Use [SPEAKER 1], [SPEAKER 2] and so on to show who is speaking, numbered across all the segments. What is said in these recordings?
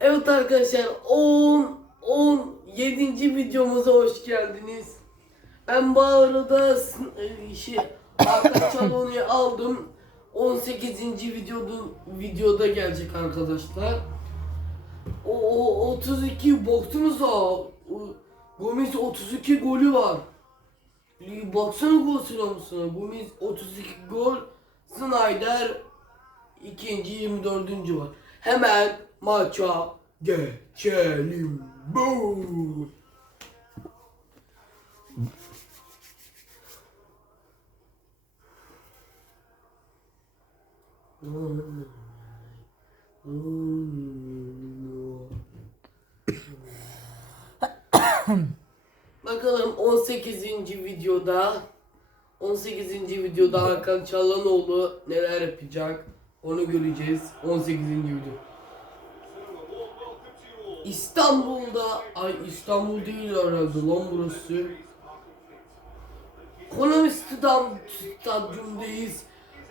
[SPEAKER 1] Evet arkadaşlar 10 17. videomuza hoş geldiniz. Ben bu arada e, şey Hakan Çalhano'yu aldım. 18. videoda videoda gelecek arkadaşlar. O, o 32 boksumuz var. O- Gomez 32 golü var. Baksana gol sıralamasına. Gomez 32 gol. Snyder ikinci 24. var. Hemen maça geçelim. Boom. Bakalım 18. videoda 18. videoda Hakan Çalhanoğlu neler yapacak onu göreceğiz 18. video. İstanbul'da ay İstanbul değil herhalde lan burası. Konami Stadyum'dayız.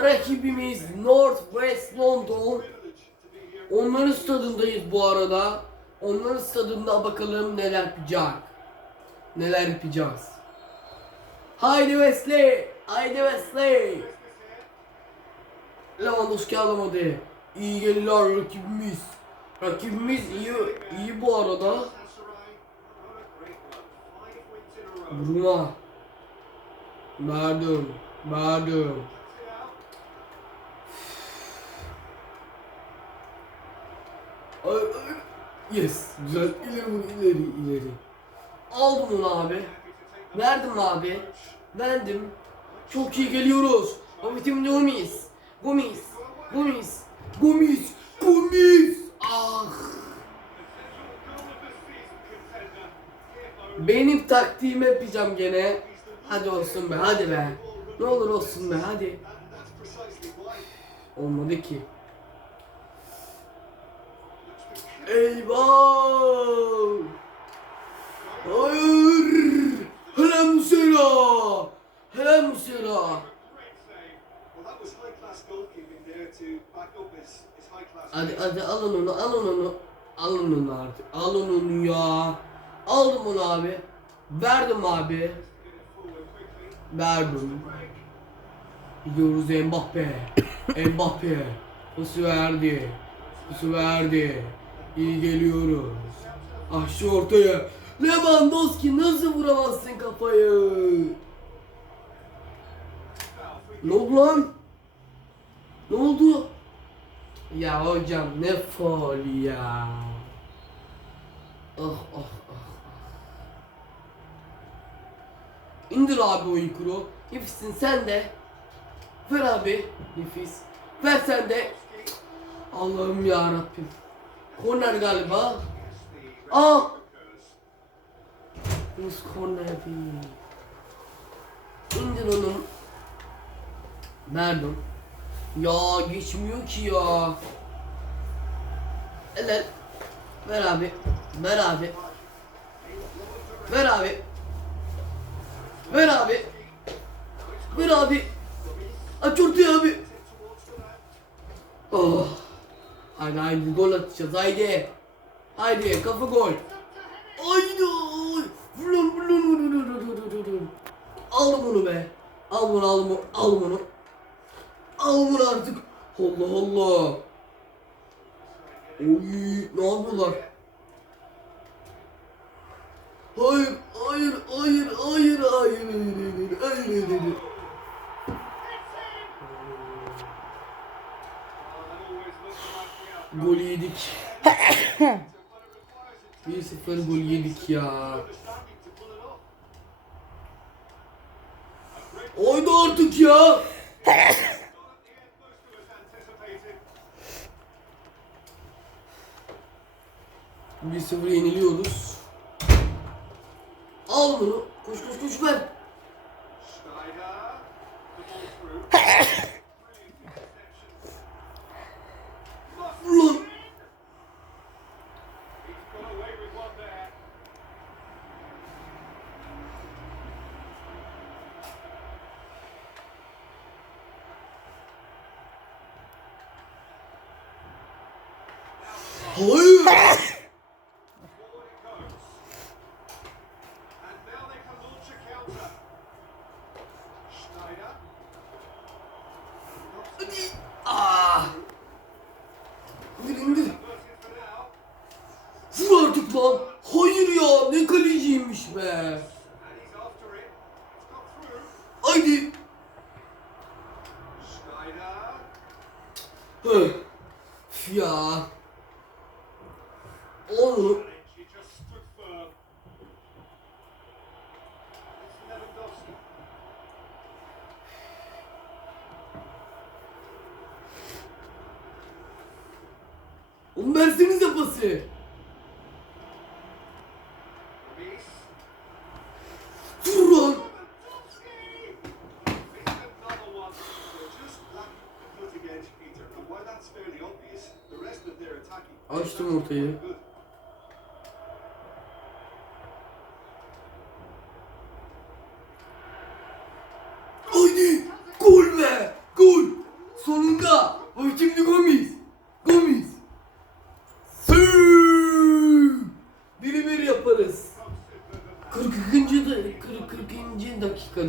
[SPEAKER 1] Rakibimiz North West London. Onların stadındayız bu arada. Onların stadında bakalım neler yapacak. Neler yapacağız. Haydi Wesley! Haydi Wesley! Lewandowski alamadı. İyi geliyor rakibimiz. Rakibimiz iyi, iyi bu arada. Bruma. Verdim. Verdim. Yes. Güzel. İleri ileri ileri. Aldım onu abi. Verdim abi. Verdim. Çok iyi geliyoruz. Habitim Gomis. Gomis. Gomis. Gomis. Gomis. Ah. Benim taktiğimi yapacağım gene. Hadi olsun be hadi be. Ne olur olsun be hadi. Olmadı ki. Eyvah! Hayır! Hele Musera! Hele Musera! Hadi hadi alın onu alın onu. Alın onu artık. Alın onu ya. Aldım onu abi. Verdim abi. Verdim. Gidiyoruz Mbappe. Mbappe. Pası verdi. Pası verdi. İyi geliyoruz. Ah şu ortaya. Lewandowski nasıl vuramazsın kafayı? Ne lan? Ne oldu? Ya hocam ne faul ya. Ah ah ah. ah. İndir abi o yukuru. Nefis'in sen de. Ver abi. Nefis. Ver sen de. Allah'ım ya Rabbim. Korner galiba. Aa. Yunus korner değil. İndir onu. Verdim. Ya geçmiyor ki ya. Helal. Ver abi. Ver abi. Ver abi. Ver abi. Ver abi. Aç ortaya abi. Oh. Haydi haydi gol atacağız haydi. Haydi kafa gol. Haydi. Vurun vurun vurun vurun vurun. Al bunu be. Al bunu al bunu al bunu. Al bunu artık. Allah Allah. Oy ne yapıyorlar? Hayır, hayır, hayır, hayır, hayır, hayır, hayır, hayır, hayır. Gol yedik. 1-0 gol yedik ya. Oydu artık ya. Bir sıfır yeniliyoruz. Al bunu. Koş koş koş ver. Ulan. Hayır.
[SPEAKER 2] The rest of their attacking
[SPEAKER 1] Açtım ortayı.
[SPEAKER 2] good.
[SPEAKER 1] Haydi. Gol be. Gol. Sonunda. O şimdi Gomis. Gomis. Süüü. Biri bir yaparız. 42. da 40 42. dakikada. Biri bir yaparız.
[SPEAKER 2] Failed to identify someone who thrives when he comes to their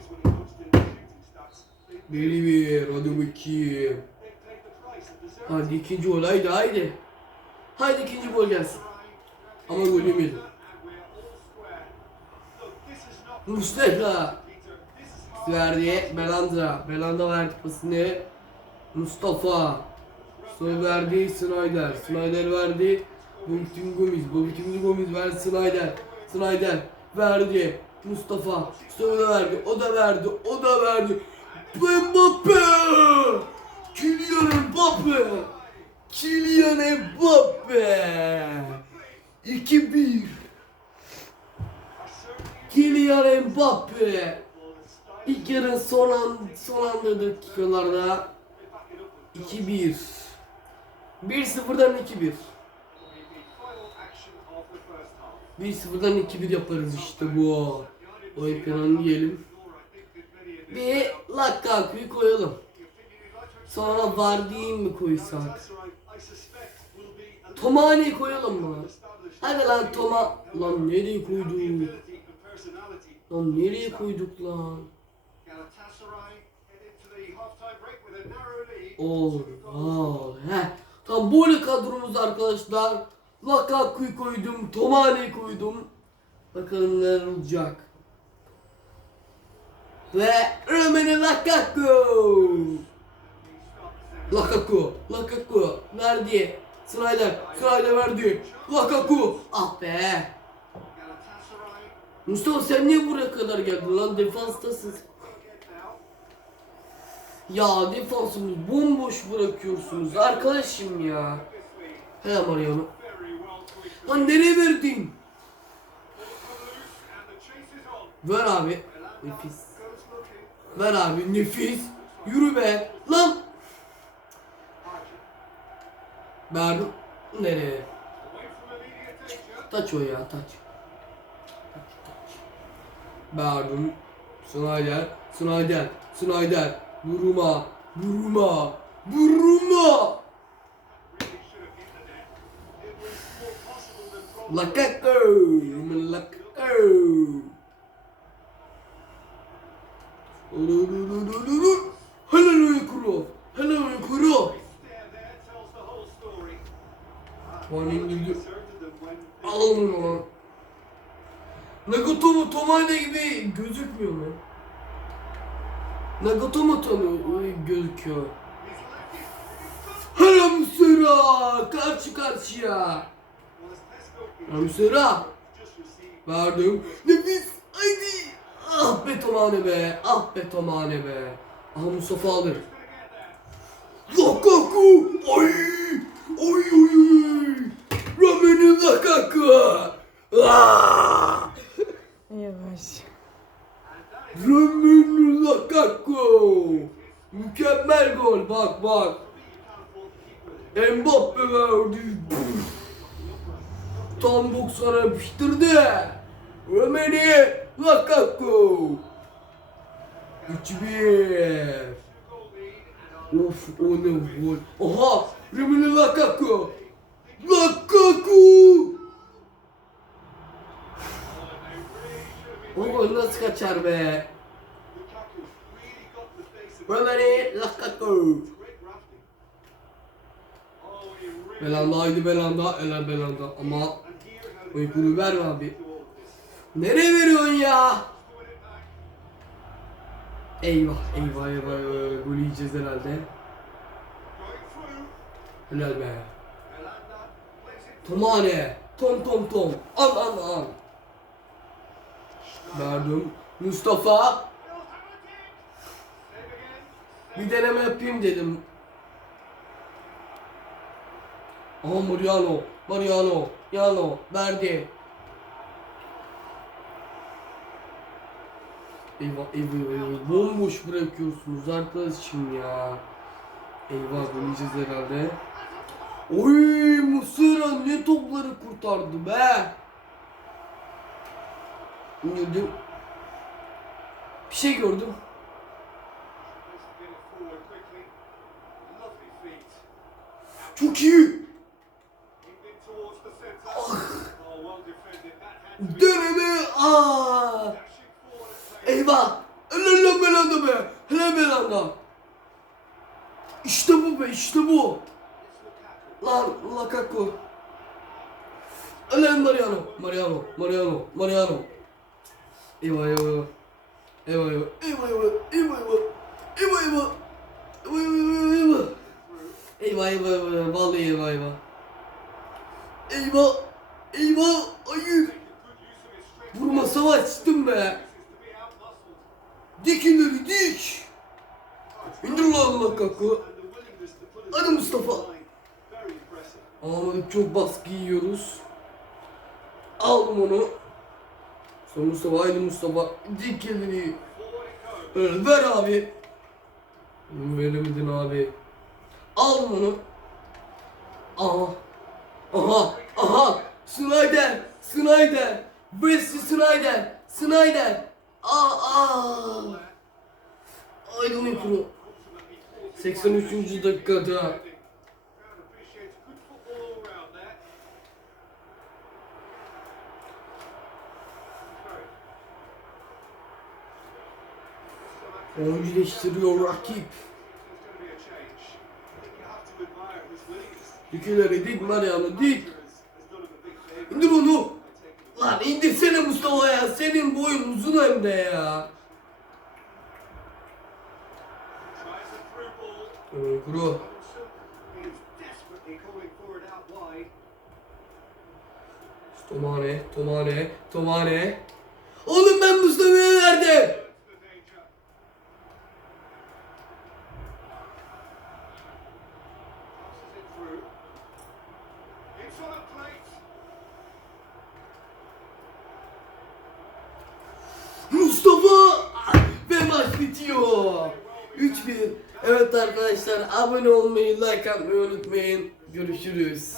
[SPEAKER 2] shooting stats. They,
[SPEAKER 1] Biri bir. Hadi bakayım. Hadi ikinci gol. Haydi haydi. Haydi ikinci gol gelsin. Ama gol
[SPEAKER 2] not
[SPEAKER 1] Mustafa. Verdi Belanda. Belanda verdi pasını. Mustafa. Sonra verdi Snyder. Snyder verdi. Bobbitin Gomis. Bobbitin Gomis verdi Snyder. Snyder verdi. Mustafa. Sonra verdi. O da verdi. O da verdi. Mbappe. Kylian Mbappe. Kylian Mbappe. 2-1. Kylian Mbappe. İlk yarın son an, son anda dakikalarda 2-1. 1-0'dan 2-1.
[SPEAKER 2] Half.
[SPEAKER 1] 1-0'dan 2-1 yaparız işte bu. O ekranı diyelim. Bir Lukaku'yu koyalım. Sonra Vardy'yi mi koysak? Tomani'yi koyalım mı? Hadi lan Toma... Lan nereye koyduk? Lan nereye koyduk lan? Al. Heh. Tam böyle kadromuz arkadaşlar. Lukaku'yu koydum. Tomani'yi koydum. Bakalım neler olacak. Ve Romelu Lukaku. Lukaku. Lukaku. Verdi. Snyder. Snyder verdi. Lukaku. Ah be. Mustafa sen niye buraya kadar geldin lan? Defanstasın. Ya defansımız bomboş bırakıyorsunuz arkadaşım ya. He Mariano. Lan nereye verdin? Ver abi. Nefis. Ver abi nefis. Yürü be. Lan. Verdim. Nereye? Taç o ya taç. Taç taç. Verdim. Snyder. Snyder. Snyder. Vurma. Vurma. Vurma. Lukaku. Lukaku. Helal kuru. Helal kuru. Lan indirdi. Al bunu lan. Nagatomo Tomane gibi gözükmüyor mu? Nagatomo Tomo gözüküyor. Haram Sıra karşı karşıya. Haram Sıra verdim. Nefis haydi. Ah be Tomane be. Ah be Tomane be. Aha Mustafa alır. Lukaku. Oy. Oy oy oy. Romelu Lukaku. Ah.
[SPEAKER 3] Yavaş.
[SPEAKER 1] Romelu Lukaku. Mükemmel gol bak bak. Mbappe verdi. Tam 90'a yapıştırdı. Romelu Lukaku. 3-1. Of o ne gol. Aha Romelu Lukaku. Lukaku. O gol nasıl kaçar be? Romelu Lukaku. Belanda haydi Belanda. Helal Belanda ama
[SPEAKER 2] how
[SPEAKER 1] uykunu verme abi. Nereye veriyorsun ya? Eyvah eyvah eyvah eyvah. Gol yiyeceğiz herhalde. Helal be. Tomane. Tom tom tom. An an an. Verdim. Mustafa. Bir deneme yapayım dedim. Aha Mariano. Mariano. Yano. Verdi. Eyvah eyvah eyvah. Bomboş bırakıyorsunuz arkadaşım ya. Eyvah bulacağız herhalde. Oy Muslera ne topları kurtardı be. Gördüm. Bir şey gördüm. Çok iyi. Deneme. Aa. Eyvah. Helal belanda be. Helal belanda. İşte bu be işte bu. Lan Lukaku. Helal Mariano. Mariano. Mariano. Mariano. Eyvah eyvah. Eyvah eyvah. Eyvah eyvah. Eyvah eyvah. Eyvah eyvah eyvah. Eyvah eyvah eyvah. Vallahi eyvah eyvah. Eyvah. Eyvah. Hayır. Vurma
[SPEAKER 2] is to be.
[SPEAKER 1] Dik ileri dik. İndir lan
[SPEAKER 2] put his
[SPEAKER 1] Hadi Mustafa. Almadık çok baskı yiyoruz. Aldım onu. Sonra Mustafa haydi Mustafa. Dik ileri. Ver abi. Veremedin abi. Aldım onu. Aha. Aha. Aha. Snyder. Snyder. Wesley Snyder. Snyder. Aa. Aa. Aydın Ekru. 83. dakikada. Oyuncu değiştiriyor rakip.
[SPEAKER 2] Willingness.
[SPEAKER 1] Dik Mariano dik. İndir onu. Lan indirsene Mustafa ya. Senin boyun uzun hem de ya. Ee, Kuru. Tomane, Tomane, Tomane. Oğlum ben Mustafa'ya abone olmayı, like atmayı unutmayın. Görüşürüz.